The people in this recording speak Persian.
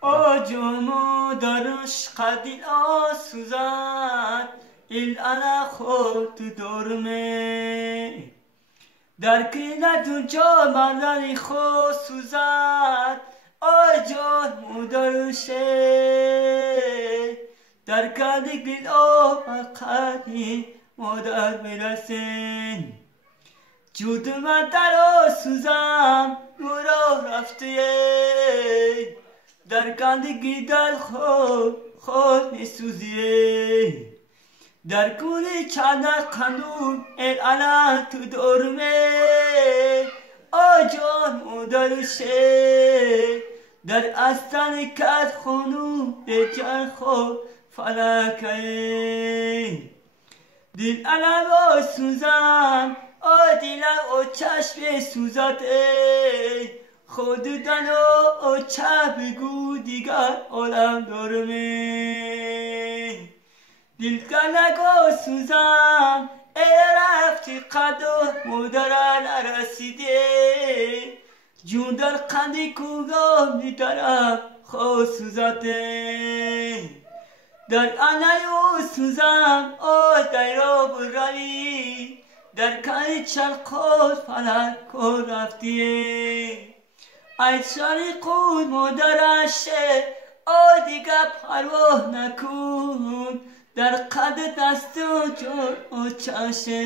آجون مادرش قدیل آسوزد الان خود درمه در کنار جا مادری خود سوزد آجون مادرشه در کدی دل قدی مادر برسن جود مادر آسوزم نورا رفته در کندگی دل خود نسوزیه در کوری چند قانون الان تو درمه آجان مادرشه در استان کد خونو به جان خود فلکه دل الان آسوزم دلم او چشم سوزده خود دن او چه بگو دیگر عالم درمه دل کنک سوزم رفتی قد و مادر نرسیده جون در قندی کوگاه میترم خود سوزده در انای سوزم در را برانی در کاری چلقود فلک کن رفتیه ای چلقود مادرشه دیگه پرواه نکن در قد دست و جور و چشه